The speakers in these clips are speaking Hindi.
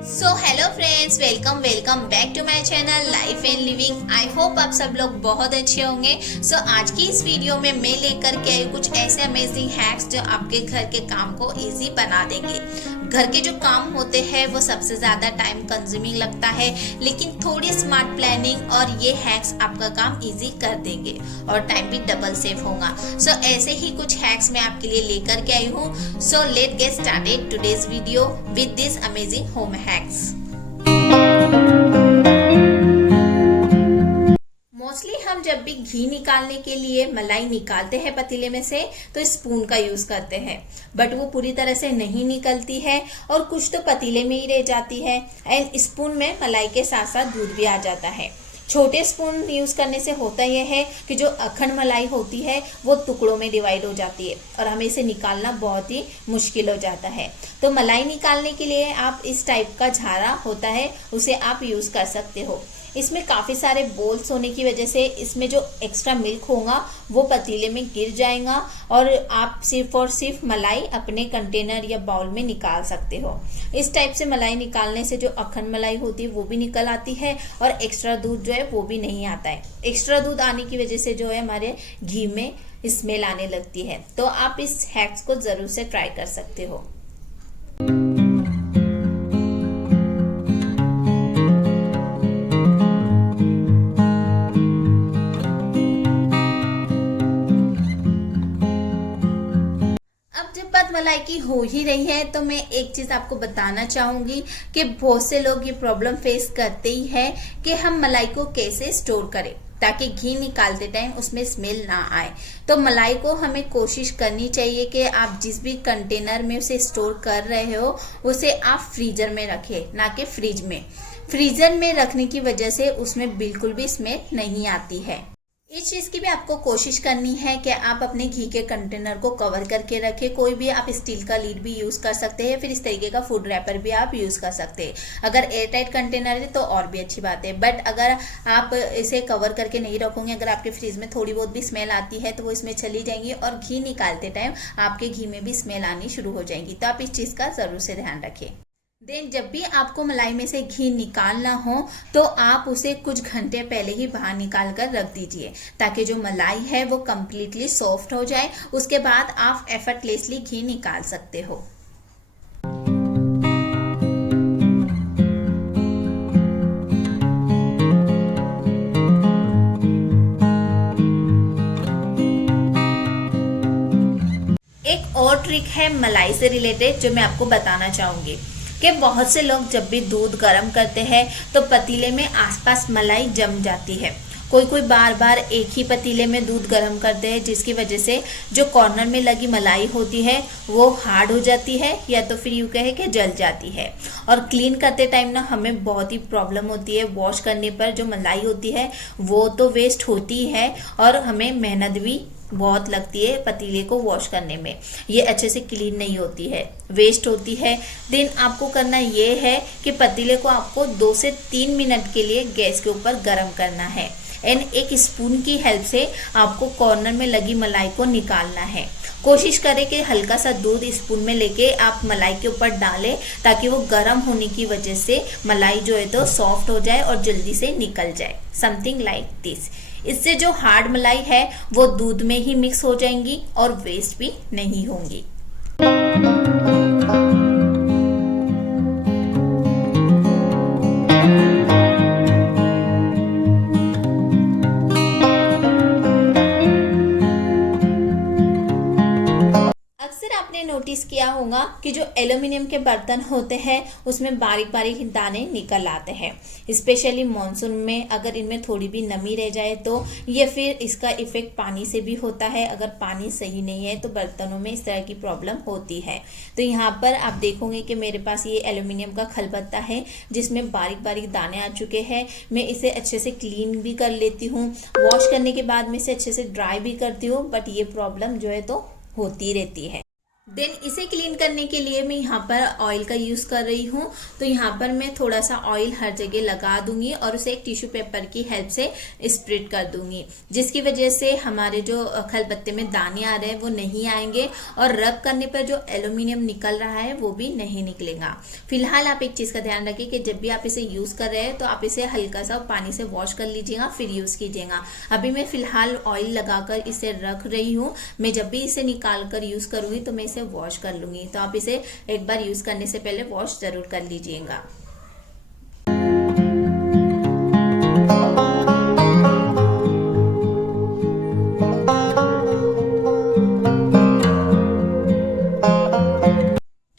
Hello friends, welcome back to my channel life and living. I hope आप सब लोग बहुत अच्छे होंगे। आज की इस वीडियो में मैं लेकर के आई कुछ ऐसे अमेजिंग हैक्स जो आपके घर के काम को इजी बना देंगे। घर के जो काम होते हैं वो सबसे ज़्यादा टाइम कंज्यूमिंग लगता है, लेकिन थोड़ी स्मार्ट प्लानिंग और ये हैक्स आपका काम इजी कर देंगे और टाइम भी डबल सेव होगा। ऐसे ही कुछ हैक्स मैं आपके लिए लेकर के आई हूँ। Let get started today's video with this amazing home hacks. Mostly हम जब भी घी निकालने के लिए मलाई निकालते हैं पतीले में से तो स्पून का यूज करते हैं, बट वो पूरी तरह से नहीं निकलती है और कुछ तो पतीले में ही रह जाती है एंड स्पून में मलाई के साथ साथ दूध भी आ जाता है। छोटे स्पून यूज करने से होता यह है कि जो अखंड मलाई होती है वो टुकड़ों में डिवाइड हो जाती है और हमें इसे निकालना बहुत ही मुश्किल हो जाता है। तो मलाई निकालने के लिए आप इस टाइप का झारा होता है उसे आप यूज कर सकते हो। इसमें काफ़ी सारे बोल्स होने की वजह से इसमें जो एक्स्ट्रा मिल्क होगा वो पतीले में गिर जाएगा और आप सिर्फ और सिर्फ मलाई अपने कंटेनर या बाउल में निकाल सकते हो। इस टाइप से मलाई निकालने से जो अखंड मलाई होती है वो भी निकल आती है और एक्स्ट्रा दूध जो है वो भी नहीं आता है। एक्स्ट्रा दूध आने की वजह से जो है हमारे घी में स्मेल आने लगती है। तो आप इस हैक्स को ज़रूर से ट्राई कर सकते हो। मलाई की हो ही रही है तो मैं एक चीज आपको बताना चाहूंगी कि बहुत से लोग ये प्रॉब्लम फेस करते ही है कि हम मलाई को कैसे स्टोर करें ताकि घी निकालते टाइम उसमें स्मेल ना आए। तो मलाई को हमें कोशिश करनी चाहिए कि आप जिस भी कंटेनर में उसे स्टोर कर रहे हो उसे आप फ्रीजर में रखें, ना कि फ्रिज में। फ्रीजर में रखने की वजह से उसमें बिल्कुल भी स्मेल नहीं आती है। इस चीज़ की भी आपको कोशिश करनी है कि आप अपने घी के कंटेनर को कवर करके रखें। कोई भी आप स्टील का लीड भी यूज़ कर सकते हैं, फिर इस तरीके का फूड रैपर भी आप यूज़ कर सकते हैं। अगर एयर टाइट कंटेनर है तो और भी अच्छी बात है, बट अगर आप इसे कवर करके नहीं रखोगे, अगर आपके फ्रिज में थोड़ी बहुत भी स्मेल आती है तो वो इसमें चली जाएंगी और घी निकालते टाइम आपके घी में भी स्मेल आनी शुरू हो जाएंगी। तो आप इस चीज़ का ज़रूर से ध्यान रखें। जब भी आपको मलाई में से घी निकालना हो तो आप उसे कुछ घंटे पहले ही बाहर निकाल कर रख दीजिए ताकि जो मलाई है वो कम्प्लीटली सॉफ्ट हो जाए। उसके बाद आप एफर्टलेसली घी निकाल सकते हो। एक और ट्रिक है मलाई से रिलेटेड जो मैं आपको बताना चाहूंगी कि बहुत से लोग जब भी दूध गर्म करते हैं तो पतीले में आसपास मलाई जम जाती है। कोई बार बार एक ही पतीले में दूध गर्म करते हैं जिसकी वजह से जो कॉर्नर में लगी मलाई होती है वो हार्ड हो जाती है या तो फिर यूँ कहे कि जल जाती है। और क्लीन करते टाइम ना हमें बहुत ही प्रॉब्लम होती है। वॉश करने पर जो मलाई होती है वो तो वेस्ट होती है और हमें मेहनत भी बहुत लगती है पतीले को वॉश करने में। ये अच्छे से क्लीन नहीं होती है, वेस्ट होती है। देन आपको करना ये है कि पतीले को आपको 2 से 3 मिनट के लिए गैस के ऊपर गर्म करना है एंड एक स्पून की हेल्प से आपको कॉर्नर में लगी मलाई को निकालना है। कोशिश करें कि हल्का सा दूध स्पून में लेके आप मलाई के ऊपर डालें ताकि वो गर्म होने की वजह से मलाई जो है तो सॉफ्ट हो जाए और जल्दी से निकल जाए। Something like this. इससे जो हार्ड मलाई है वो दूध में ही मिक्स हो जाएंगी और वेस्ट भी नहीं होंगी। नोटिस किया होगा कि जो एल्यूमिनियम के बर्तन होते हैं उसमें बारीक बारीक दाने निकल आते हैं। स्पेशली मॉनसून में अगर इनमें थोड़ी भी नमी रह जाए तो ये फिर इसका इफेक्ट पानी से भी होता है। अगर पानी सही नहीं है तो बर्तनों में इस तरह की प्रॉब्लम होती है। तो यहाँ पर आप देखोगे कि मेरे पास ये एल्यूमिनियम का खलबत्ता है जिसमें बारीक बारीक दाने आ चुके हैं। मैं इसे अच्छे से क्लीन भी कर लेती हूँ, वॉश करने के बाद में इसे अच्छे से ड्राई भी करती हूँ, बट ये प्रॉब्लम जो है तो होती रहती है। देन इसे क्लीन करने के लिए मैं यहाँ पर ऑयल का यूज़ कर रही हूँ। तो यहाँ पर मैं थोड़ा सा ऑयल हर जगह लगा दूंगी और उसे एक टिश्यू पेपर की हेल्प से स्प्रेड कर दूंगी, जिसकी वजह से हमारे जो खलबत्ते में दाने आ रहे हैं वो नहीं आएंगे और रब करने पर जो एल्यूमिनियम निकल रहा है वो भी नहीं निकलेगा। फिलहाल आप एक चीज़ का ध्यान रखिए कि जब भी आप इसे यूज़ कर रहे हैं तो आप इसे हल्का सा पानी से वॉश कर लीजिएगा, फिर यूज़ कीजिएगा। अभी मैं फिलहाल ऑयल लगाकर इसे रख रही हूँ। मैं जब भी इसे निकाल कर यूज़ करूँगी तो मैं इसे वॉश कर लूंगी। तो आप इसे एक बार यूज करने से पहले वॉश जरूर कर लीजिएगा।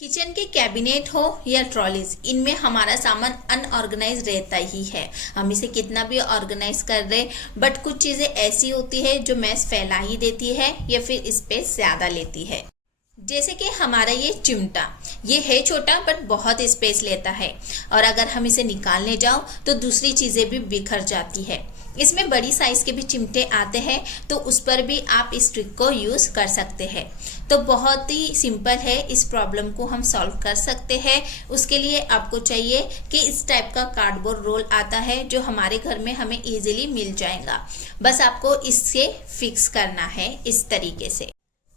किचन के कैबिनेट हो या ट्रॉलीज, इनमें हमारा सामान अनऑर्गेनाइज रहता ही है। हम इसे कितना भी ऑर्गेनाइज कर रहे, बट कुछ चीजें ऐसी होती है जो मैस फैला ही देती है या फिर स्पेस ज्यादा लेती है। जैसे कि हमारा ये चिमटा, ये है छोटा बट बहुत स्पेस लेता है और अगर हम इसे निकालने जाओ तो दूसरी चीज़ें भी बिखर जाती है। इसमें बड़ी साइज के भी चिमटे आते हैं तो उस पर भी आप इस ट्रिक को यूज़ कर सकते हैं। तो बहुत ही सिंपल है, इस प्रॉब्लम को हम सॉल्व कर सकते हैं। उसके लिए आपको चाहिए कि इस टाइप का कार्डबोर्ड रोल आता है जो हमारे घर में हमें इजीली मिल जाएगा। बस आपको इससे फिक्स करना है इस तरीके से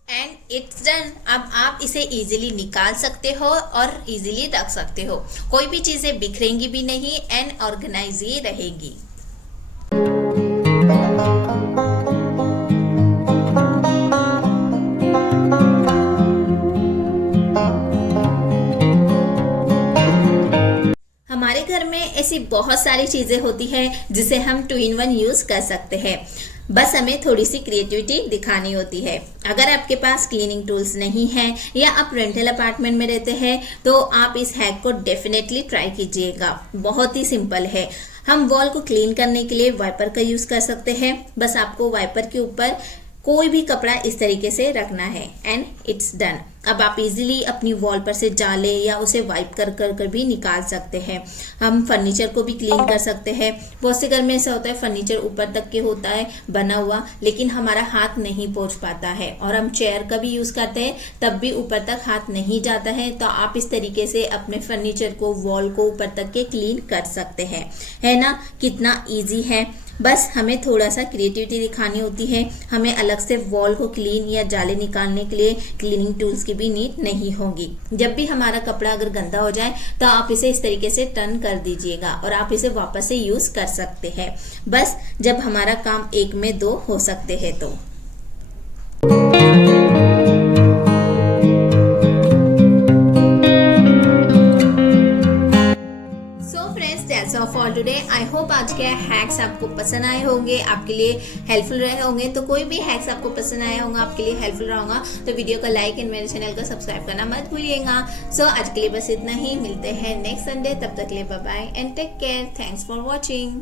एंड इट्स डन। अब आप इसे इजीली निकाल सकते हो और इजीली रख सकते हो। कोई भी चीजें बिखरेंगी भी नहीं एंड ऑर्गेनाइज ही रहेगी। हमारे घर में ऐसी बहुत सारी चीजें होती है जिसे हम 2-in-1 यूज कर सकते हैं। बस हमें थोड़ी सी क्रिएटिविटी दिखानी होती है। अगर आपके पास क्लीनिंग टूल्स नहीं है या आप रेंटल अपार्टमेंट में रहते हैं तो आप इस हैक को डेफिनेटली ट्राई कीजिएगा। बहुत ही सिंपल है। हम वॉल को क्लीन करने के लिए वाइपर का यूज कर सकते हैं। बस आपको वाइपर के ऊपर कोई भी कपड़ा इस तरीके से रखना है एंड इट्स डन। अब आप इजीली अपनी वॉल पर से जाले या उसे वाइप कर भी निकाल सकते हैं। हम फर्नीचर को भी क्लीन कर सकते हैं। बहुत से घर में ऐसा होता है फर्नीचर ऊपर तक के होता है बना हुआ, लेकिन हमारा हाथ नहीं पहुंच पाता है और हम चेयर का भी यूज करते हैं तब भी ऊपर तक हाथ नहीं जाता है। तो आप इस तरीके से अपने फर्नीचर को, वॉल को ऊपर तक के क्लीन कर सकते हैं। है ना, कितना ईजी है। बस हमें थोड़ा सा क्रिएटिविटी दिखानी होती है। हमें अलग से वॉल को क्लीन या जाले निकालने के लिए क्लीनिंग टूल्स की भी नीड नहीं होगी। जब भी हमारा कपड़ा अगर गंदा हो जाए तो आप इसे इस तरीके से टर्न कर दीजिएगा और आप इसे वापस से यूज कर सकते हैं। बस जब हमारा काम 1 में 2 हो सकते हैं तो। फॉर टुडे आई होप आज के हैक्स आपको पसंद आए होंगे, आपके लिए हेल्पफुल रहे होंगे। तो कोई भी हैक्स आपको पसंद आया होगा, आपके लिए हेल्पफुल रहा होगा तो वीडियो को लाइक एंड मेरे चैनल को सब्सक्राइब करना मत भूलिएगा। सो आज के लिए बस इतना ही। मिलते हैं नेक्स्ट संडे। तब तक के लिए bye bye and take care. Thanks for watching.